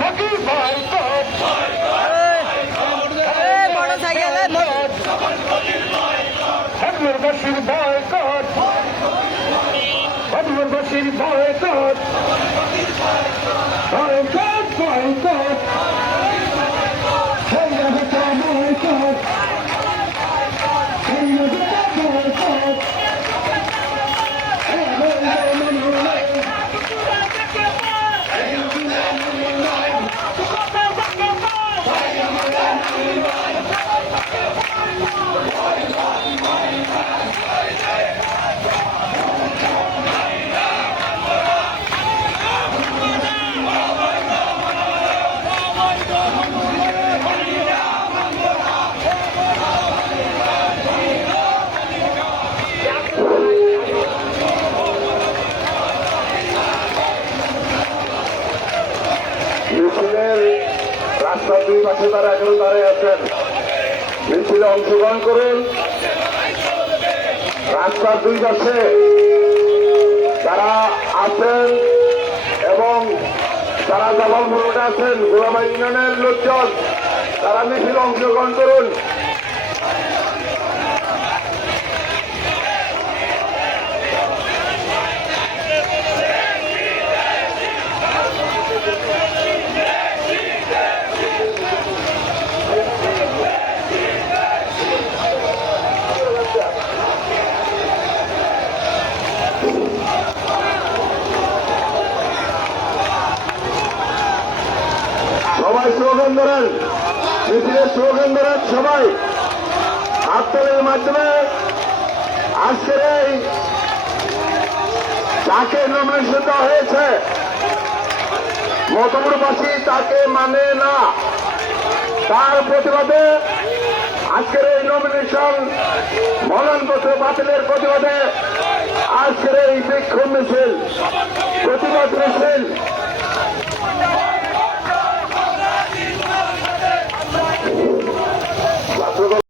ফকির boycott আদিবাসীর boycott আদিবাসীর boycott boycott boycott boycott রাস্তার দুই পাশে তারা এখন দাঁড়িয়ে আছেন। মিছিলে অংশগ্রহণ করুন। রাস্তার দুই পাশে যারা আছেন এবং যারা জামালপুর রোডে আছেন, গোলামা ইউনিয়নের লোকজন, তারা মিছিলে অংশগ্রহণ করুন। সবাই স্লোগান ধরেন, মিছিলের স্লোগান ধরেন, সবাই হাততালির মাধ্যমে আজকের এই যাকে নমিনেশন দেওয়া হয়েছে মতপুরবাসী তাকে মানে না, তার প্রতিবাদে আজকের এই নমিনেশন মনোনয়নপত্র বাতিলের প্রতিবাদে আজকের এই বিক্ষোভ মিছিল।